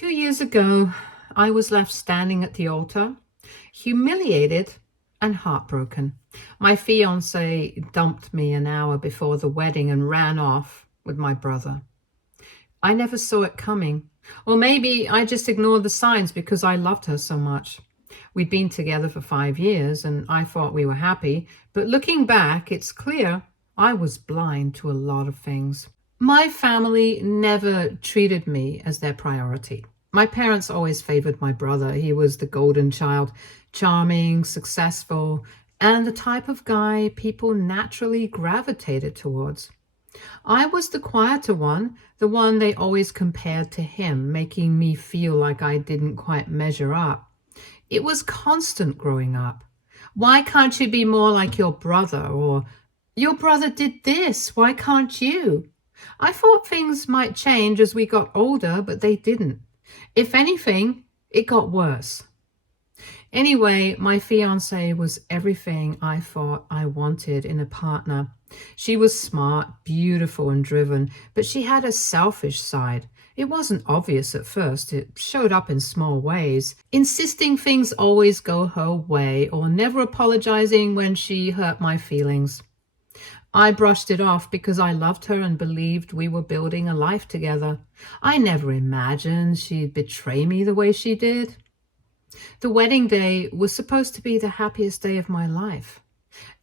2 years ago, I was left standing at the altar, humiliated and heartbroken. My fiancé dumped me an hour before the wedding and ran off with my brother. I never saw it coming. Or maybe I just ignored the signs because I loved her so much. We'd been together for 5 years and I thought we were happy, but looking back, it's clear I was blind to a lot of things. My family never treated me as their priority. My parents always favored my brother. He was the golden child, charming, successful, and the type of guy people naturally gravitated towards. I was the quieter one, the one they always compared to him, making me feel like I didn't quite measure up. It was constant growing up. Why can't you be more like your brother? Or, your brother did this, why can't you? I thought things might change as we got older, but they didn't. If anything, it got worse. Anyway, my fiancée was everything I thought I wanted in a partner. She was smart, beautiful, and driven, but she had a selfish side. It wasn't obvious at first. It showed up in small ways, insisting things always go her way or never apologizing when she hurt my feelings. I brushed it off because I loved her and believed we were building a life together. I never imagined she'd betray me the way she did. The wedding day was supposed to be the happiest day of my life.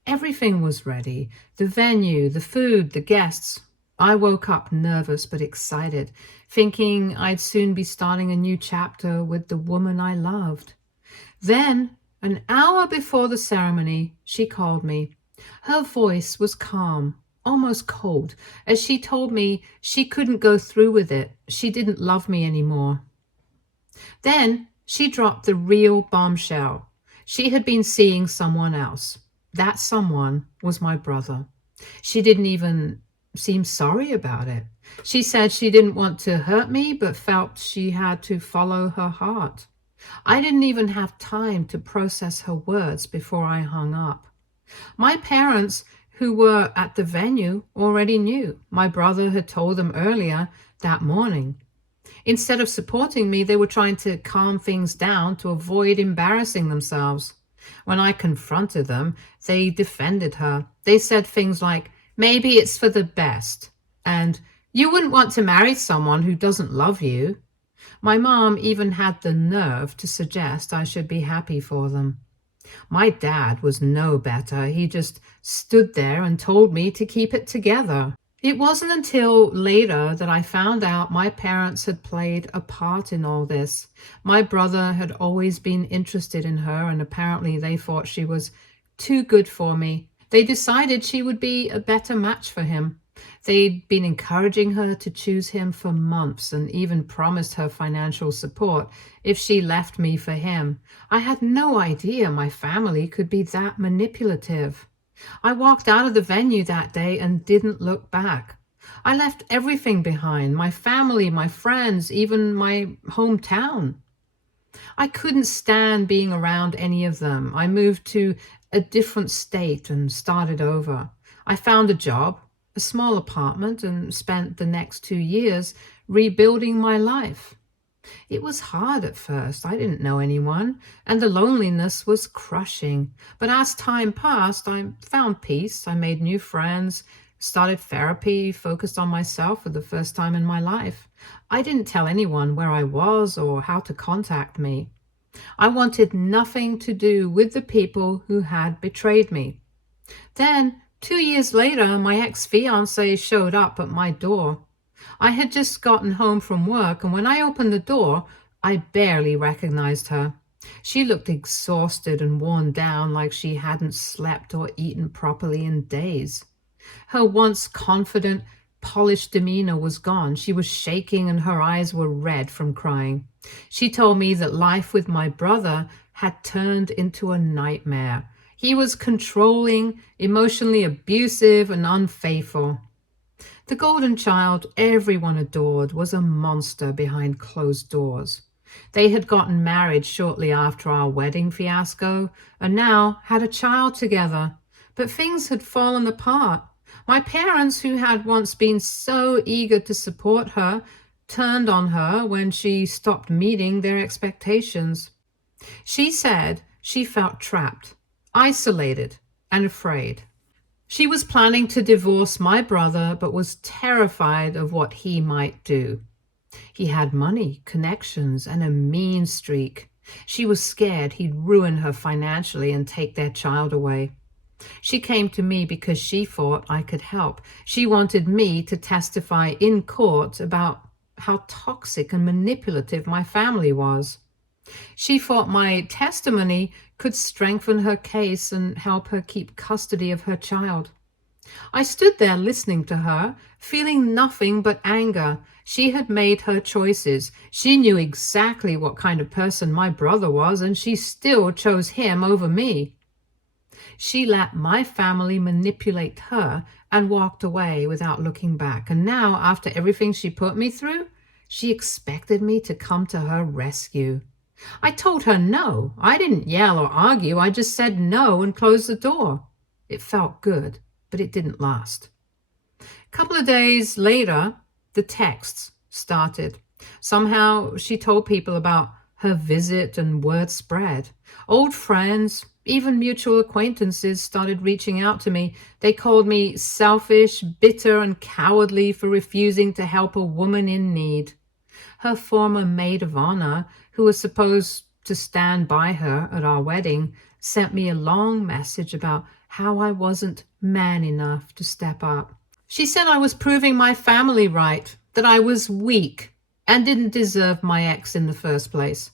Everything was ready. The venue, the food, the guests. I woke up nervous but excited, thinking I'd soon be starting a new chapter with the woman I loved. Then, an hour before the ceremony, she called me. Her voice was calm, almost cold, as she told me she couldn't go through with it. She didn't love me anymore. Then she dropped the real bombshell. She had been seeing someone else. That someone was my brother. She didn't even seem sorry about it. She said she didn't want to hurt me, but felt she had to follow her heart. I didn't even have time to process her words before I hung up. My parents, who were at the venue, already knew. My brother had told them earlier that morning. Instead of supporting me, they were trying to calm things down to avoid embarrassing themselves. When I confronted them, they defended her. They said things like, "Maybe it's for the best," and "You wouldn't want to marry someone who doesn't love you." My mom even had the nerve to suggest I should be happy for them. My dad was no better. He just stood there and told me to keep it together. It wasn't until later that I found out my parents had played a part in all this. My brother had always been interested in her, and apparently they thought she was too good for me. They decided she would be a better match for him. They'd been encouraging her to choose him for months and even promised her financial support if she left me for him. I had no idea my family could be that manipulative. I walked out of the venue that day and didn't look back. I left everything behind, my family, my friends, even my hometown. I couldn't stand being around any of them. I moved to a different state and started over. I found a job, a small apartment, and spent the next 2 years rebuilding my life. It was hard at first. I didn't know anyone, and the loneliness was crushing. But as time passed, I found peace. I made new friends, started therapy, focused on myself for the first time in my life. I didn't tell anyone where I was or how to contact me. I wanted nothing to do with the people who had betrayed me. Then, 2 years later, my ex-fiancé showed up at my door. I had just gotten home from work, and when I opened the door, I barely recognized her. She looked exhausted and worn down, like she hadn't slept or eaten properly in days. Her once confident, polished demeanor was gone. She was shaking and her eyes were red from crying. She told me that life with my brother had turned into a nightmare. He was controlling, emotionally abusive, and unfaithful. The golden child everyone adored was a monster behind closed doors. They had gotten married shortly after our wedding fiasco and now had a child together. But things had fallen apart. My parents, who had once been so eager to support her, turned on her when she stopped meeting their expectations. She said she felt trapped, isolated, and afraid. She was planning to divorce my brother, but was terrified of what he might do. He had money, connections, and a mean streak. She was scared he'd ruin her financially and take their child away. She came to me because she thought I could help. She wanted me to testify in court about how toxic and manipulative my family was. She thought my testimony could strengthen her case and help her keep custody of her child. I stood there listening to her, feeling nothing but anger. She had made her choices. She knew exactly what kind of person my brother was, and she still chose him over me. She let my family manipulate her and walked away without looking back. And now, after everything she put me through, she expected me to come to her rescue. I told her no. I didn't yell or argue. I just said no and closed the door. It felt good, but it didn't last. A couple of days later, the texts started. Somehow she told people about her visit and word spread. Old friends, even mutual acquaintances started reaching out to me. They called me selfish, bitter, and cowardly for refusing to help a woman in need. Her former maid of honor, who was supposed to stand by her at our wedding, sent me a long message about how I wasn't man enough to step up. She said I was proving my family right, that I was weak and didn't deserve my ex in the first place.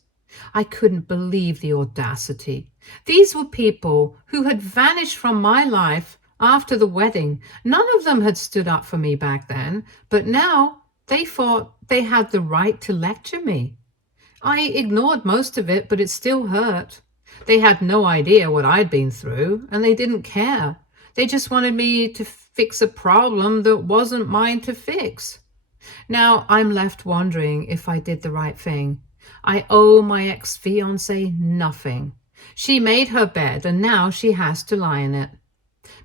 I couldn't believe the audacity. These were people who had vanished from my life after the wedding. None of them had stood up for me back then, but now they thought they had the right to lecture me. I ignored most of it, but it still hurt. They had no idea what I'd been through, and they didn't care. They just wanted me to fix a problem that wasn't mine to fix. Now I'm left wondering if I did the right thing. I owe my ex-fiancée nothing. She made her bed, and now she has to lie in it.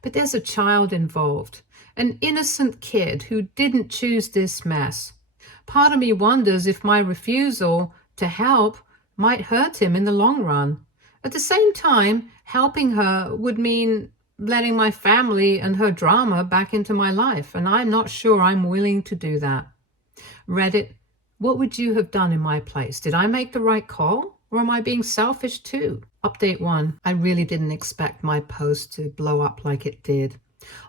But there's a child involved, an innocent kid who didn't choose this mess. Part of me wonders if my refusal to help might hurt him in the long run. At the same time, helping her would mean letting my family and her drama back into my life, and I'm not sure I'm willing to do that. Reddit, what would you have done in my place? Did I make the right call, or am I being selfish too? Update 1. I really didn't expect my post to blow up like it did.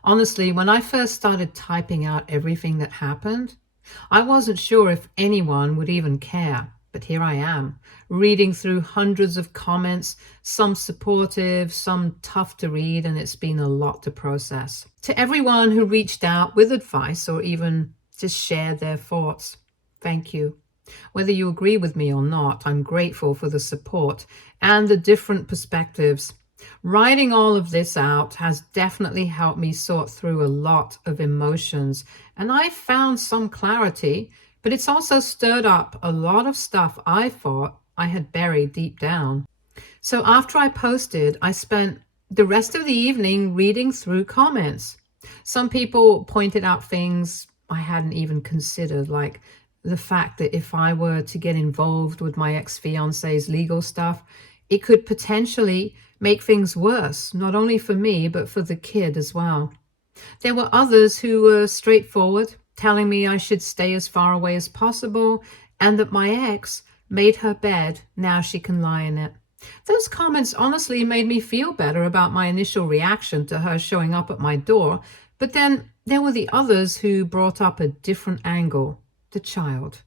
Honestly, when I first started typing out everything that happened, I wasn't sure if anyone would even care. But here I am, reading through hundreds of comments, some supportive, some tough to read, and it's been a lot to process. To everyone who reached out with advice or even just shared their thoughts, thank you. Whether you agree with me or not, I'm grateful for the support and the different perspectives. Writing all of this out has definitely helped me sort through a lot of emotions, and I've found some clarity, but it's also stirred up a lot of stuff I thought I had buried deep down. So after I posted, I spent the rest of the evening reading through comments. Some people pointed out things I hadn't even considered, like the fact that if I were to get involved with my ex-fiancé's legal stuff, it could potentially make things worse, not only for me, but for the kid as well. There were others who were straightforward, telling me I should stay as far away as possible, and that my ex made her bed, now she can lie in it. Those comments honestly made me feel better about my initial reaction to her showing up at my door, but then there were the others who brought up a different angle, the child.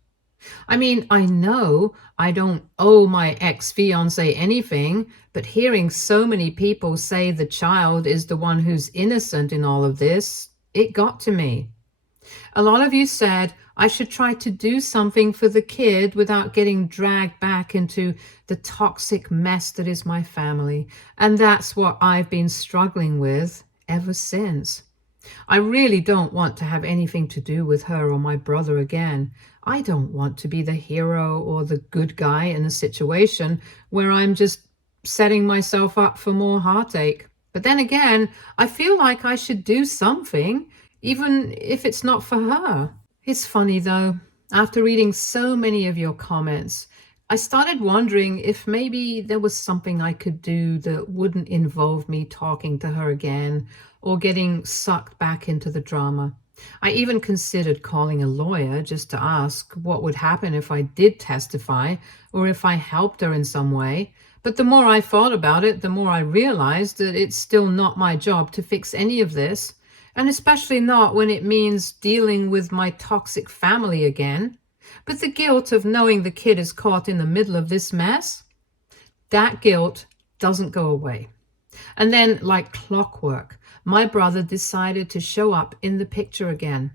I mean, I know I don't owe my ex-fiancé anything, but hearing so many people say the child is the one who's innocent in all of this, it got to me. A lot of you said I should try to do something for the kid without getting dragged back into the toxic mess that is my family. And that's what I've been struggling with ever since. I really don't want to have anything to do with her or my brother again. I don't want to be the hero or the good guy in a situation where I'm just setting myself up for more heartache. But then again, I feel like I should do something, even if it's not for her. It's funny though. After reading so many of your comments, I started wondering if maybe there was something I could do that wouldn't involve me talking to her again or getting sucked back into the drama. I even considered calling a lawyer just to ask what would happen if I did testify or if I helped her in some way. But the more I thought about it, the more I realized that it's still not my job to fix any of this, and especially not when it means dealing with my toxic family again. But the guilt of knowing the kid is caught in the middle of this mess, that guilt doesn't go away. And then, like clockwork, my brother decided to show up in the picture again.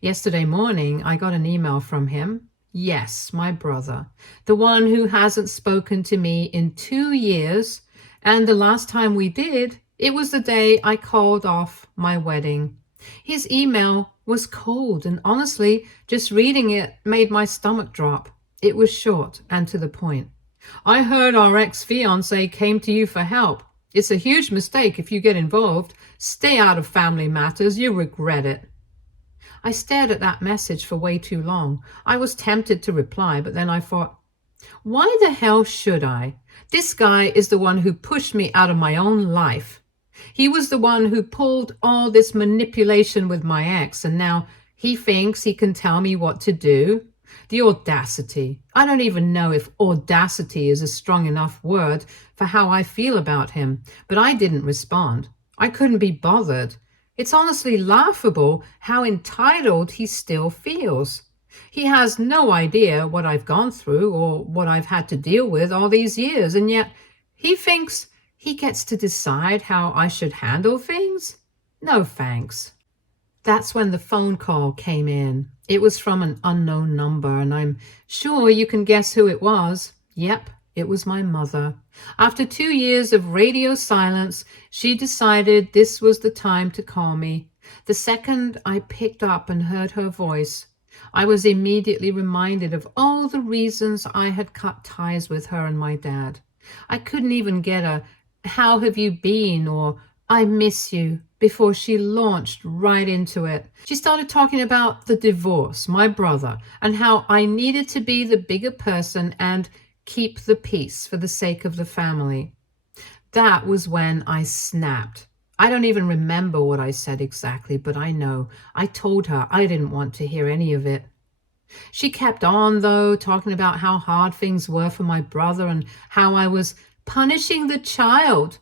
Yesterday morning, I got an email from him. Yes, my brother, the one who hasn't spoken to me in 2 years. And the last time we did, it was the day I called off my wedding. His email was cold, and honestly, just reading it made my stomach drop. It was short and to the point. I heard our ex-fiancé came to you for help. It's a huge mistake if you get involved. Stay out of family matters. You'll regret it. I stared at that message for way too long. I was tempted to reply, but then I thought, why the hell should I? This guy is the one who pushed me out of my own life. He was the one who pulled all this manipulation with my ex, and now he thinks he can tell me what to do. The audacity. I don't even know if audacity is a strong enough word for how I feel about him, but I didn't respond. I couldn't be bothered. It's honestly laughable how entitled he still feels. He has no idea what I've gone through or what I've had to deal with all these years, and yet he thinks he gets to decide how I should handle things? No thanks. That's when the phone call came in. It was from an unknown number, and I'm sure you can guess who it was. Yep, it was my mother. After 2 years of radio silence, she decided this was the time to call me. The second I picked up and heard her voice, I was immediately reminded of all the reasons I had cut ties with her and my dad. I couldn't even get a "How have you been?" or "I miss you" before she launched right into it. She started talking about the divorce, my brother, and how I needed to be the bigger person and keep the peace for the sake of the family. That was when I snapped. I don't even remember what I said exactly, but I know I told her I didn't want to hear any of it. She kept on, though, talking about how hard things were for my brother and how I was punishing the child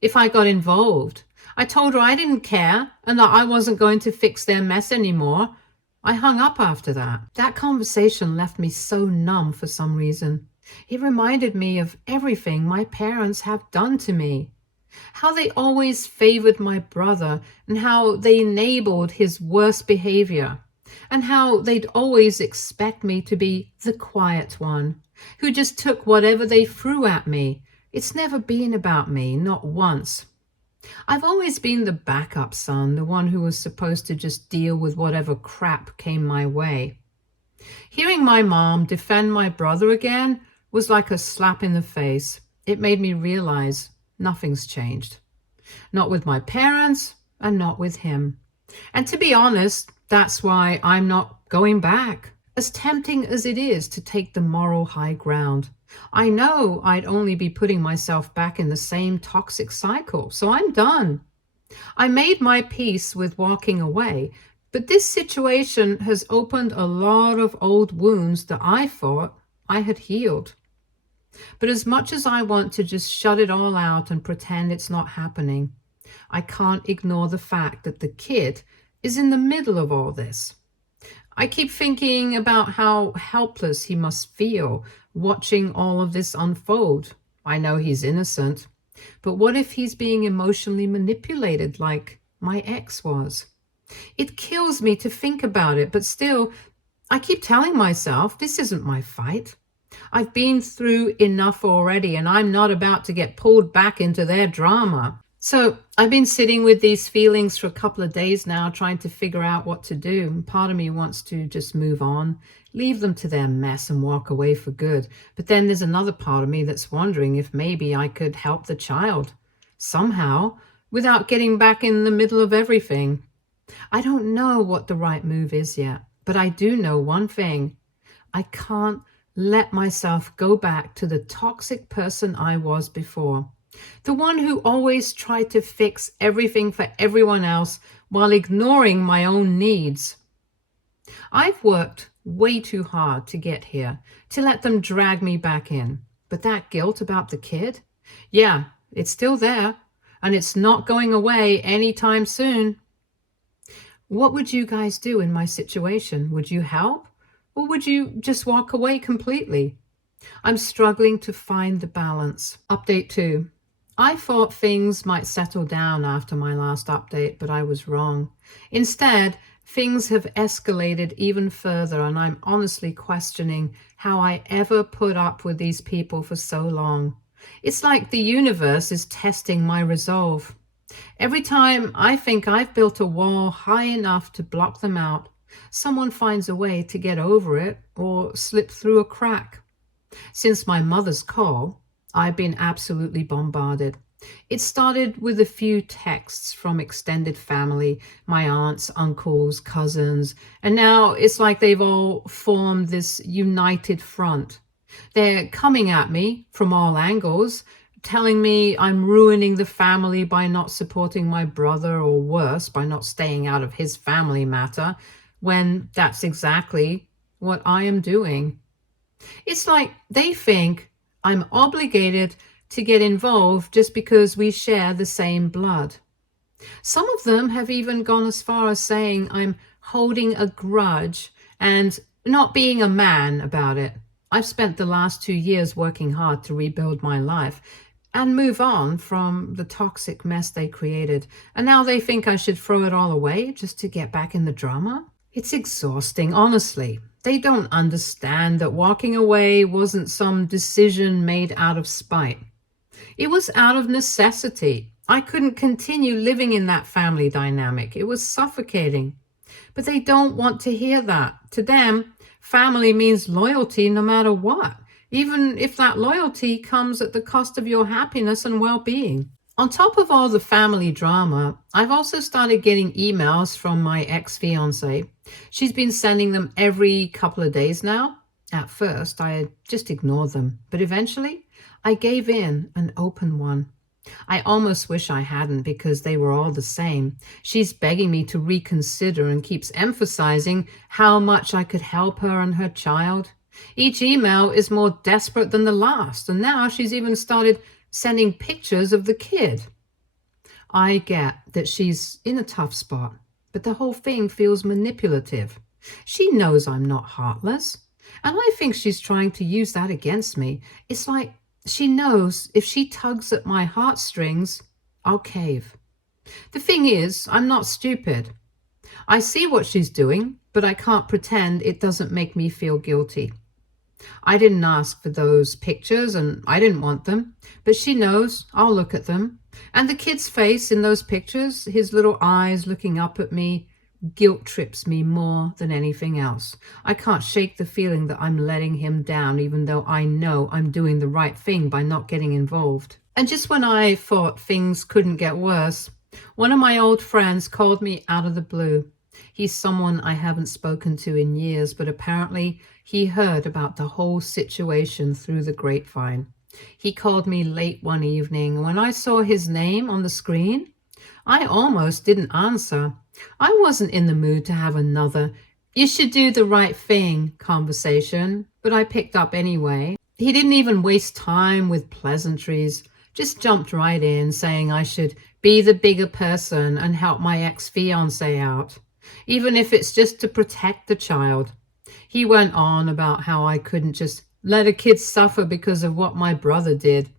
if I got involved. I told her I didn't care and that I wasn't going to fix their mess anymore. I hung up after that. That conversation left me so numb for some reason. It reminded me of everything my parents have done to me. How they always favored my brother and how they enabled his worst behavior. And how they'd always expect me to be the quiet one, who just took whatever they threw at me. It's never been about me, not once. I've always been the backup son, the one who was supposed to just deal with whatever crap came my way. Hearing my mom defend my brother again was like a slap in the face. It made me realize nothing's changed. Not with my parents and not with him. And to be honest, that's why I'm not going back. As tempting as it is to take the moral high ground, I know I'd only be putting myself back in the same toxic cycle, so I'm done. I made my peace with walking away, but this situation has opened a lot of old wounds that I thought I had healed. But as much as I want to just shut it all out and pretend it's not happening, I can't ignore the fact that the kid is in the middle of all this. I keep thinking about how helpless he must feel watching all of this unfold. I know he's innocent, but what if he's being emotionally manipulated like my ex was? It kills me to think about it, but still, I keep telling myself this isn't my fight. I've been through enough already, and I'm not about to get pulled back into their drama. So I've been sitting with these feelings for a couple of days now, trying to figure out what to do. And part of me wants to just move on, leave them to their mess and walk away for good. But then there's another part of me that's wondering if maybe I could help the child somehow without getting back in the middle of everything. I don't know what the right move is yet, but I do know one thing. I can't let myself go back to the toxic person I was before. The one who always tried to fix everything for everyone else while ignoring my own needs. I've worked way too hard to get here, to let them drag me back in. But that guilt about the kid? Yeah, it's still there, and it's not going away anytime soon. What would you guys do in my situation? Would you help? Or would you just walk away completely? I'm struggling to find the balance. Update 2. I thought things might settle down after my last update, but I was wrong. Instead, things have escalated even further, and I'm honestly questioning how I ever put up with these people for so long. It's like the universe is testing my resolve. Every time I think I've built a wall high enough to block them out, someone finds a way to get over it or slip through a crack. Since my mother's call, I've been absolutely bombarded. It started with a few texts from extended family, my aunts, uncles, cousins, and now it's like they've all formed this united front. They're coming at me from all angles, telling me I'm ruining the family by not supporting my brother, or worse, by not staying out of his family matter, when that's exactly what I am doing. It's like they think I'm obligated to get involved just because we share the same blood. Some of them have even gone as far as saying I'm holding a grudge and not being a man about it. I've spent the last 2 years working hard to rebuild my life and move on from the toxic mess they created. And now they think I should throw it all away just to get back in the drama? It's exhausting, honestly. They don't understand that walking away wasn't some decision made out of spite. It was out of necessity. I couldn't continue living in that family dynamic. It was suffocating. But they don't want to hear that. To them, family means loyalty no matter what, even if that loyalty comes at the cost of your happiness and well-being. On top of all the family drama, I've also started getting emails from my ex-fiancée. She's been sending them every couple of days now. At first, I just ignored them, but eventually I gave in and opened one. I almost wish I hadn't, because they were all the same. She's begging me to reconsider and keeps emphasizing how much I could help her and her child. Each email is more desperate than the last, and now she's even started sending pictures of the kid. I get that she's in a tough spot, but the whole thing feels manipulative. She knows I'm not heartless, and I think she's trying to use that against me. It's like she knows if she tugs at my heartstrings, I'll cave. The thing is, I'm not stupid. I see what she's doing, but I can't pretend it doesn't make me feel guilty. I didn't ask for those pictures and I didn't want them, but she knows I'll look at them. And the kid's face in those pictures, his little eyes looking up at me, guilt trips me more than anything else. I can't shake the feeling that I'm letting him down, even though I know I'm doing the right thing by not getting involved. And just when I thought things couldn't get worse, one of my old friends called me out of the blue. He's someone I haven't spoken to in years, but apparently he heard about the whole situation through the grapevine. He called me late one evening, and when I saw his name on the screen, I almost didn't answer. I wasn't in the mood to have another "you should do the right thing" conversation, but I picked up anyway. He didn't even waste time with pleasantries, just jumped right in, saying I should be the bigger person and help my ex-fiancé out, even if it's just to protect the child. He went on about how I couldn't just let a kid suffer because of what my brother did.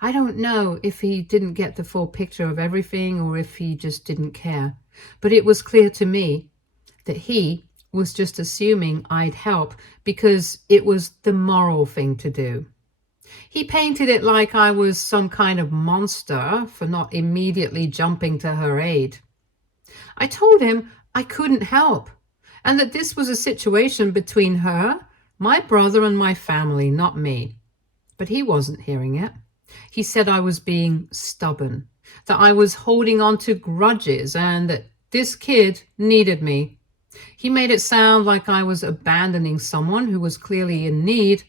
I don't know if he didn't get the full picture of everything or if he just didn't care, but it was clear to me that he was just assuming I'd help because it was the moral thing to do. He painted it like I was some kind of monster for not immediately jumping to her aid. I told him I couldn't help, and that this was a situation between her, my brother, and my family, not me. But he wasn't hearing it. He said I was being stubborn, that I was holding on to grudges, and that this kid needed me. He made it sound like I was abandoning someone who was clearly in need.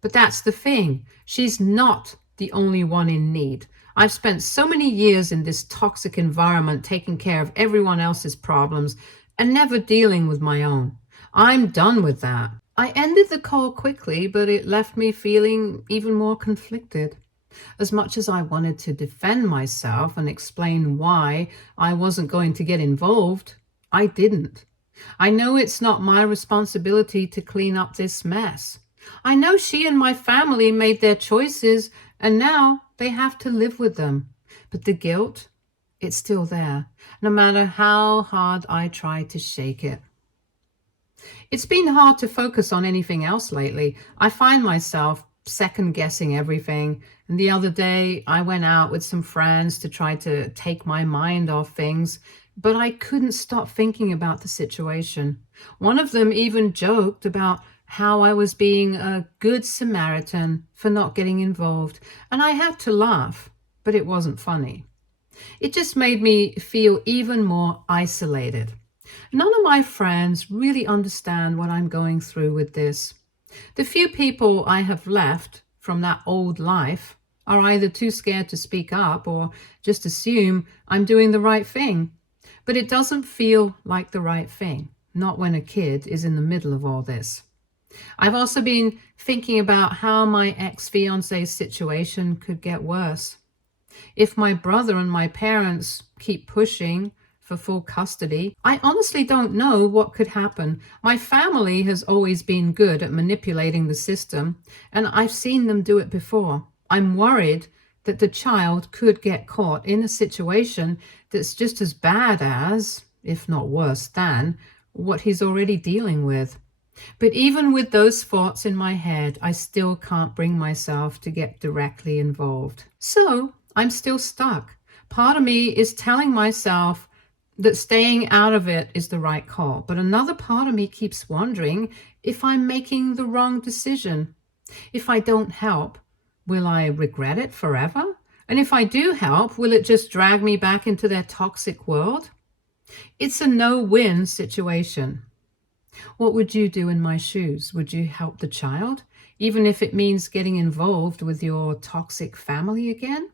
But that's the thing. She's not the only one in need. I've spent so many years in this toxic environment taking care of everyone else's problems and never dealing with my own. I'm done with that. I ended the call quickly, but it left me feeling even more conflicted. As much as I wanted to defend myself and explain why I wasn't going to get involved, I didn't. I know it's not my responsibility to clean up this mess. I know she and my family made their choices and now they have to live with them. But the guilt, it's still there, no matter how hard I try to shake it. It's been hard to focus on anything else lately. I find myself second guessing everything. And the other day, I went out with some friends to try to take my mind off things, but I couldn't stop thinking about the situation. One of them even joked about how I was being a good Samaritan for not getting involved, and I had to laugh, but it wasn't funny. It just made me feel even more isolated. None of my friends really understand what I'm going through with this. The few people I have left from that old life are either too scared to speak up or just assume I'm doing the right thing. But it doesn't feel like the right thing, not when a kid is in the middle of all this. I've also been thinking about how my ex-fiance's situation could get worse. If my brother and my parents keep pushing for full custody, I honestly don't know what could happen. My family has always been good at manipulating the system, and I've seen them do it before. I'm worried that the child could get caught in a situation that's just as bad as, if not worse than, what he's already dealing with. But even with those thoughts in my head, I still can't bring myself to get directly involved. So I'm still stuck. Part of me is telling myself that staying out of it is the right call, but another part of me keeps wondering if I'm making the wrong decision. If I don't help, will I regret it forever? And if I do help, will it just drag me back into their toxic world? It's a no-win situation. What would you do in my shoes? Would you help the child, even if it means getting involved with your toxic family again?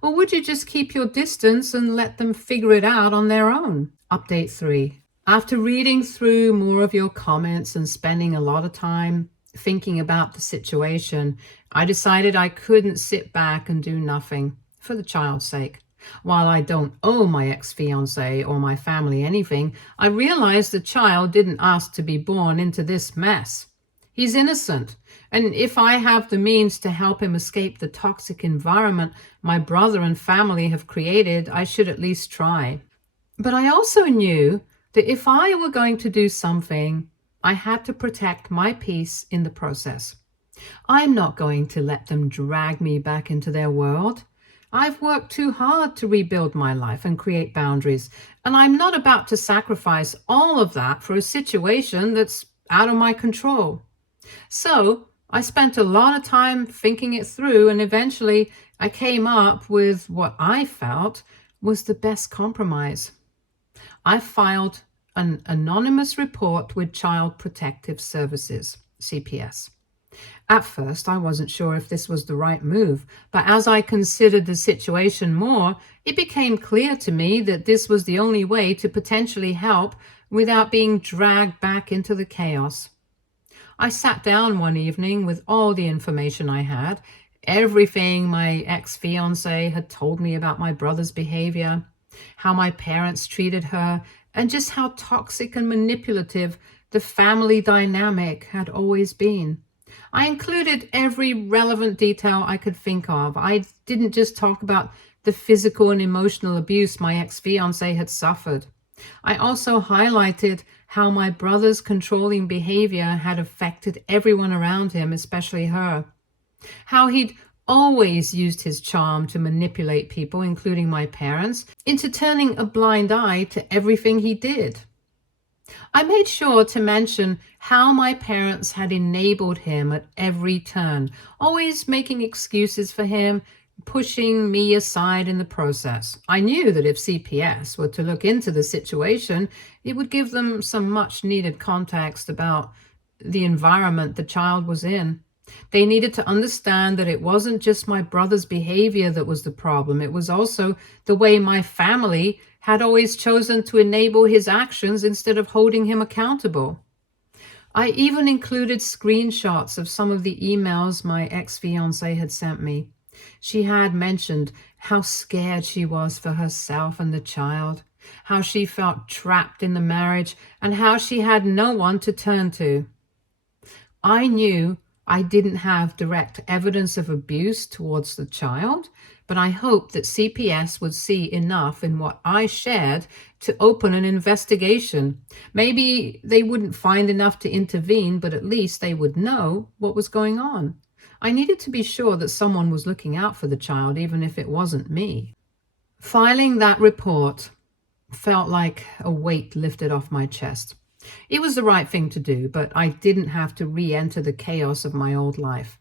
Or would you just keep your distance and let them figure it out on their own? Update 3. After reading through more of your comments and spending a lot of time thinking about the situation, I decided I couldn't sit back and do nothing for the child's sake. While I don't owe my ex-fiancé or my family anything, I realized the child didn't ask to be born into this mess. He's innocent, and if I have the means to help him escape the toxic environment my brother and family have created, I should at least try. But I also knew that if I were going to do something, I had to protect my peace in the process. I'm not going to let them drag me back into their world. I've worked too hard to rebuild my life and create boundaries, and I'm not about to sacrifice all of that for a situation that's out of my control. So I spent a lot of time thinking it through, and eventually I came up with what I felt was the best compromise. I filed an anonymous report with Child Protective Services, CPS. At first, I wasn't sure if this was the right move, but as I considered the situation more, it became clear to me that this was the only way to potentially help without being dragged back into the chaos. I sat down one evening with all the information I had, everything my ex-fiancé had told me about my brother's behavior, how my parents treated her, and just how toxic and manipulative the family dynamic had always been. I included every relevant detail I could think of. I didn't just talk about the physical and emotional abuse my ex-fiancé had suffered. I also highlighted how my brother's controlling behavior had affected everyone around him, especially her. How he'd always used his charm to manipulate people, including my parents, into turning a blind eye to everything he did. I made sure to mention how my parents had enabled him at every turn, always making excuses for him, pushing me aside in the process. I knew that if CPS were to look into the situation, it would give them some much needed context about the environment the child was in. They needed to understand that it wasn't just my brother's behavior that was the problem. It was also the way my family had always chosen to enable his actions instead of holding him accountable. I even included screenshots of some of the emails my ex-fiancé had sent me. She had mentioned how scared she was for herself and the child, how she felt trapped in the marriage, and how she had no one to turn to. I knew I didn't have direct evidence of abuse towards the child, but I hoped that CPS would see enough in what I shared to open an investigation. Maybe they wouldn't find enough to intervene, but at least they would know what was going on. I needed to be sure that someone was looking out for the child, even if it wasn't me. Filing that report felt like a weight lifted off my chest. It was the right thing to do, but I didn't have to re-enter the chaos of my old life.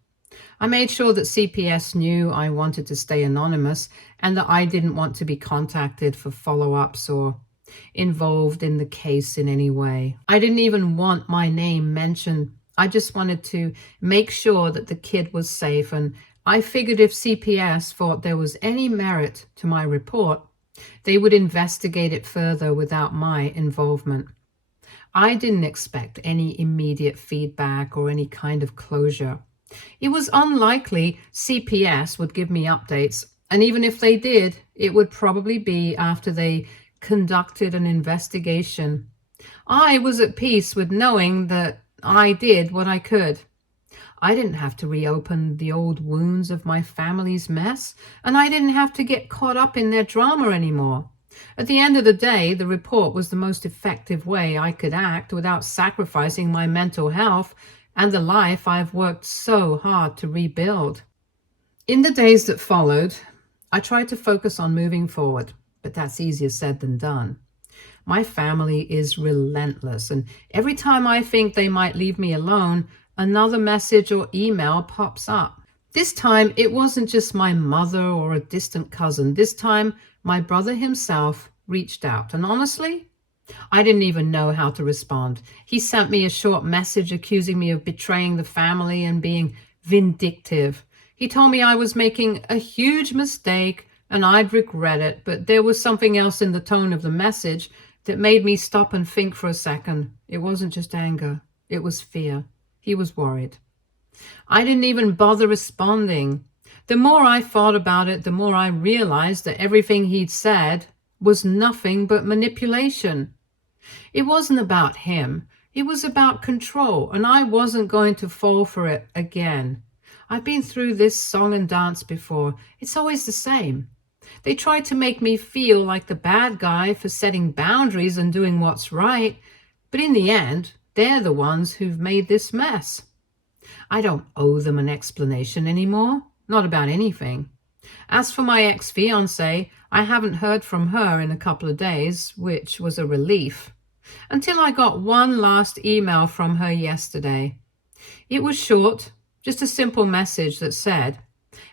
I made sure that CPS knew I wanted to stay anonymous and that I didn't want to be contacted for follow-ups or involved in the case in any way. I didn't even want my name mentioned. I just wanted to make sure that the kid was safe, and I figured if CPS thought there was any merit to my report, they would investigate it further without my involvement. I didn't expect any immediate feedback or any kind of closure. It was unlikely CPS would give me updates, and even if they did, it would probably be after they conducted an investigation. I was at peace with knowing that I did what I could. I didn't have to reopen the old wounds of my family's mess, and I didn't have to get caught up in their drama anymore. At the end of the day, the report was the most effective way I could act without sacrificing my mental health and the life I've worked so hard to rebuild. In the days that followed, I tried to focus on moving forward, but that's easier said than done. My family is relentless, and every time I think they might leave me alone, another message or email pops up. This time, it wasn't just my mother or a distant cousin. This time, my brother himself reached out, and honestly, I didn't even know how to respond. He sent me a short message accusing me of betraying the family and being vindictive. He told me I was making a huge mistake and I'd regret it, but there was something else in the tone of the message that made me stop and think for a second. It wasn't just anger, it was fear. He was worried. I didn't even bother responding. The more I thought about it, the more I realized that everything he'd said was nothing but manipulation. It wasn't about him. It was about control, and I wasn't going to fall for it again. I've been through this song and dance before. It's always the same. They try to make me feel like the bad guy for setting boundaries and doing what's right, but in the end, they're the ones who've made this mess. I don't owe them an explanation anymore, not about anything. As for my ex-fiancée, I haven't heard from her in a couple of days, which was a relief, until I got one last email from her yesterday. It was short, just a simple message that said,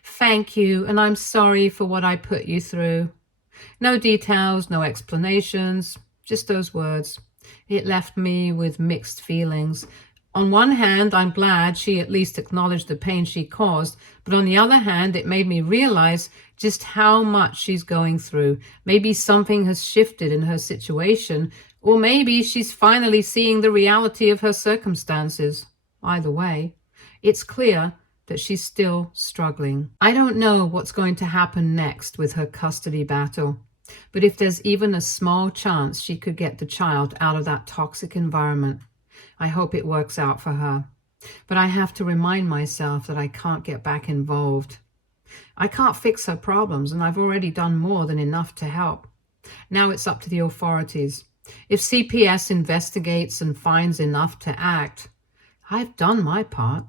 "Thank you, and I'm sorry for what I put you through." No details, no explanations, just those words. It left me with mixed feelings. On one hand, I'm glad she at least acknowledged the pain she caused, but on the other hand, it made me realize just how much she's going through. Maybe something has shifted in her situation, or maybe she's finally seeing the reality of her circumstances. Either way, it's clear that she's still struggling. I don't know what's going to happen next with her custody battle, but if there's even a small chance she could get the child out of that toxic environment, I hope it works out for her. But I have to remind myself that I can't get back involved. I can't fix her problems, and I've already done more than enough to help. Now it's up to the authorities. If CPS investigates and finds enough to act, I've done my part.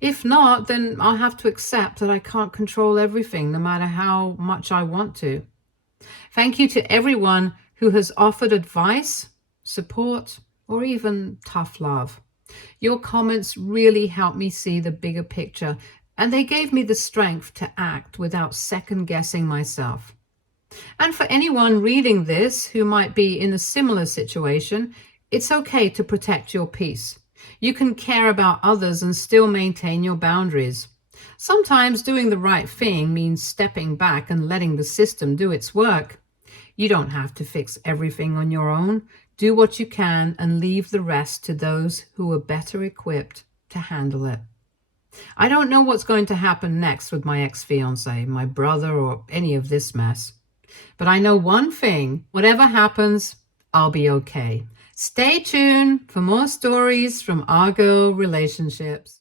If not, then I'll have to accept that I can't control everything, no matter how much I want to. Thank you to everyone who has offered advice, support, or even tough love. Your comments really help me see the bigger picture, and they gave me the strength to act without second-guessing myself. And for anyone reading this who might be in a similar situation, it's okay to protect your peace. You can care about others and still maintain your boundaries. Sometimes doing the right thing means stepping back and letting the system do its work. You don't have to fix everything on your own. Do what you can and leave the rest to those who are better equipped to handle it. I don't know what's going to happen next with my ex-fiancé, my brother, or any of this mess. But I know one thing, whatever happens, I'll be okay. Stay tuned for more stories from our girl relationships.